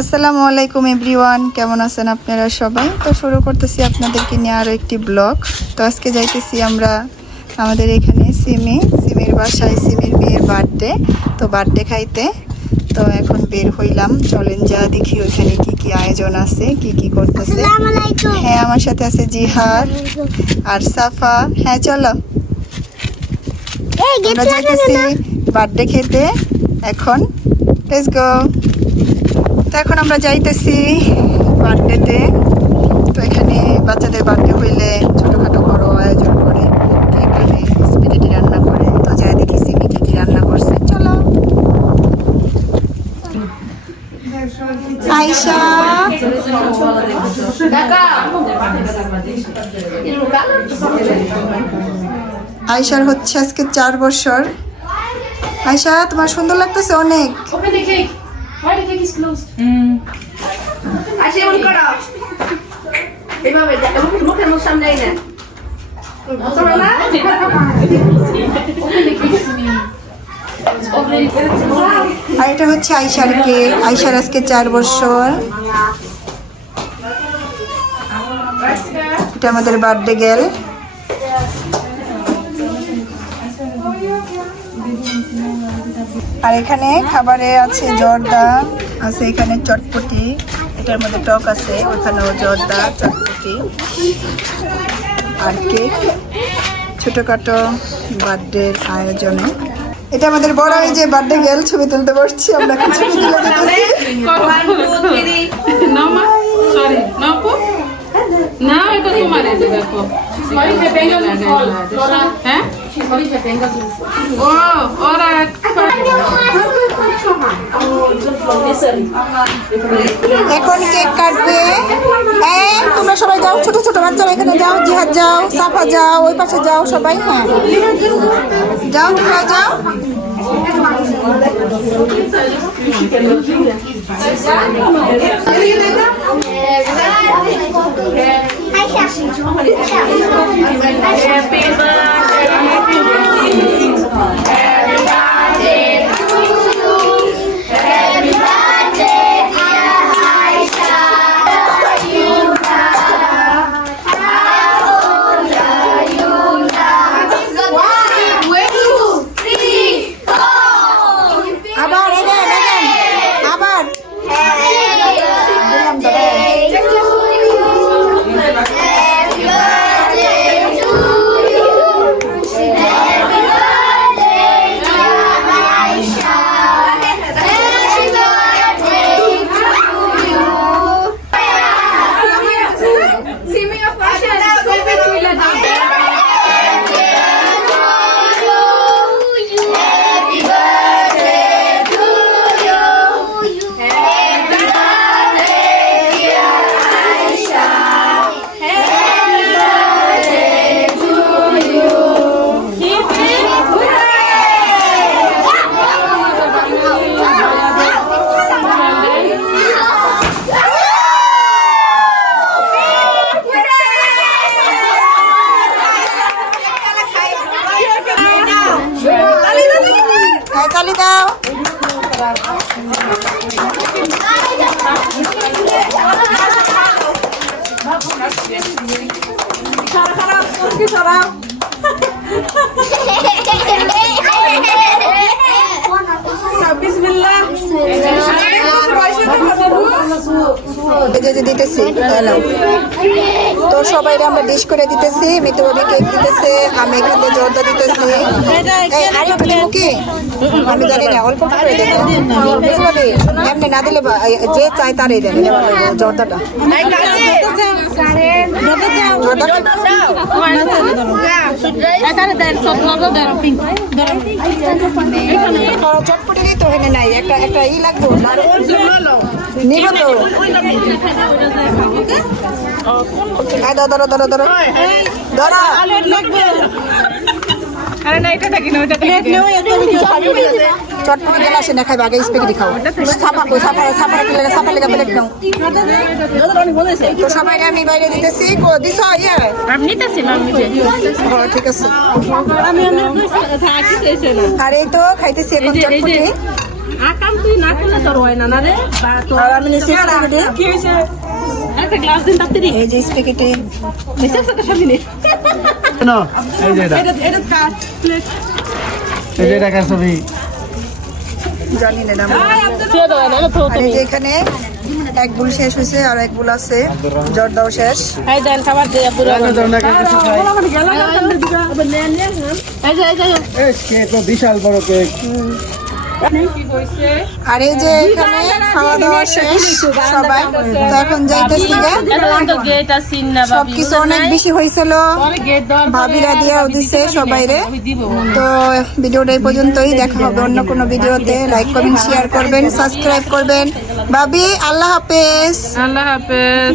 আসসালামু আলাইকুম এভরিওয়ান, কেমন আছেন আপনারা সবাই? তো শুরু করতেছি আপনাদেরকে নিয়ে আরও একটি ব্লগ। তো আজকে যাইতেছি আমরা আমাদের এখানে সিমির বাসায়, সিমির মেয়ের বার্থডে। তো বার্থডে খাইতে তো এখন বের হইলাম, চলেন যা দেখি ওইখানে কি কি আয়োজন আছে, কি কি করতেছে। হ্যাঁ, আমার সাথে আছে জিহাদ আর সাফা। হ্যাঁ চলো, আমরা যাইতেছি বার্থডে খেতে এখন। Let's go. তো এখন আমরা যাইতেছি বার্থডেতে। তো এখানে বাচ্চাদের বার্থডে হইলে ছোটোখাটো বড় আয়োজন করে, এখানে স্পিরিটি রান্না করে। তো যাই দেখি সিমি কি রান্না করছে, চলো। আয়শা আয়শার হচ্ছে আজকে 4 বছর। আয়শা, তোমার সুন্দর লাগতেছে অনেক। Why the cake is closed? Ashe, un coro. এভাবে মুখে মুখ সামলাই না। চলো না? আর এটা হচ্ছে আয়শার কেক। আয়শার আজকে 4 বছর। এটা আমাদের বার্থডে গেল। আর এখানে খাবারে আছে জর্দা আছে, এখানে চটপটি, এটার মধ্যে টক আছে, ওখানেও জর্দা চটপটি আর কেক। ছোটখাটো বার্থডের আয়োজনে এটা আমাদের বড় এই যে বার্থডে গেল, ছবি তুলতে বসছি আমরা। ছবি তুলে দিতেছি। না, এটা তোমার এই যে দেখো। হ্যাঁ, ও ওরা এখন কেক কাটবে। তোমরা সবাই যাও, ছোট ছোট বাচ্চারা এখানে যাও, জিহাদ যাও, সাফা যাও, ওই পাশে যাও সবাই। হ্যাঁ যাও, তোমরা যাও। তালি দাও। দিতেছি তো সবাই আমরা ডিশ করে দিতেছি। মিতুবাবি কেক দিতেছে, আমি এখানে জর্দা দিতেছি। কি আমি জানি না, অল্প করে দেবো। মিতুবাবি এমনি না দিলে যে চাই তারই দেন জর্দাটা। চটপটি তো এখানে নাই, একটা একটা ই লাগবো নিব তো। ধরো ধরো ধরো ধরো। চটপটি গেলে আসে না খাইবে, আগে স্পেগেটি খাও। সাফা লেগে প্লেট নাও। তো সবাই আমি বাইরে দিতেছি। দিছ ইয়ে ঠিক আছে। আর এই তো খাইতেছি এখন চটপটি। না করলে তোর হয় না না রে বা তোর আর আমি নিচে স্প্যাগেটি কি হইছে একটা গ্লাস দিন তাড়াতাড়ি এই যে স্প্যাগেটি এসে সাথে সামনে নে না এই যে এটা এটা কাট প্লেট এই যে এটা কার ছবি জানি না নাম দিয়ে দাও না তো আর এই যে এখানে এক বুল শেষ হয়েছে আর এক বুল আছে জর্দাও শেষ এই দেন খাবার দে আব্দুল জানো তো না কিছু খাই আমার গেল না দিগা আবার নেন নেন এই যে এই কেক তো বিশাল বড় কেক আর এই যে এখানে খাওয়া দাওয়া শেষ সবাই তো এখন যাইতেছি গা তো গেট আসিন না সবকিছু অনেক বেশি হয়েছিল গেট দর ভাবিরা দিয়াও দিছে সবাইরে তো ভিডিওটা এই পর্যন্তই দেখা হবে অন্য কোনো ভিডিওতে লাইক কমেন্ট শেয়ার করবেন সাবস্ক্রাইব করবেন ভাবি আল্লাহ হাফেজ আল্লাহ হাফেজ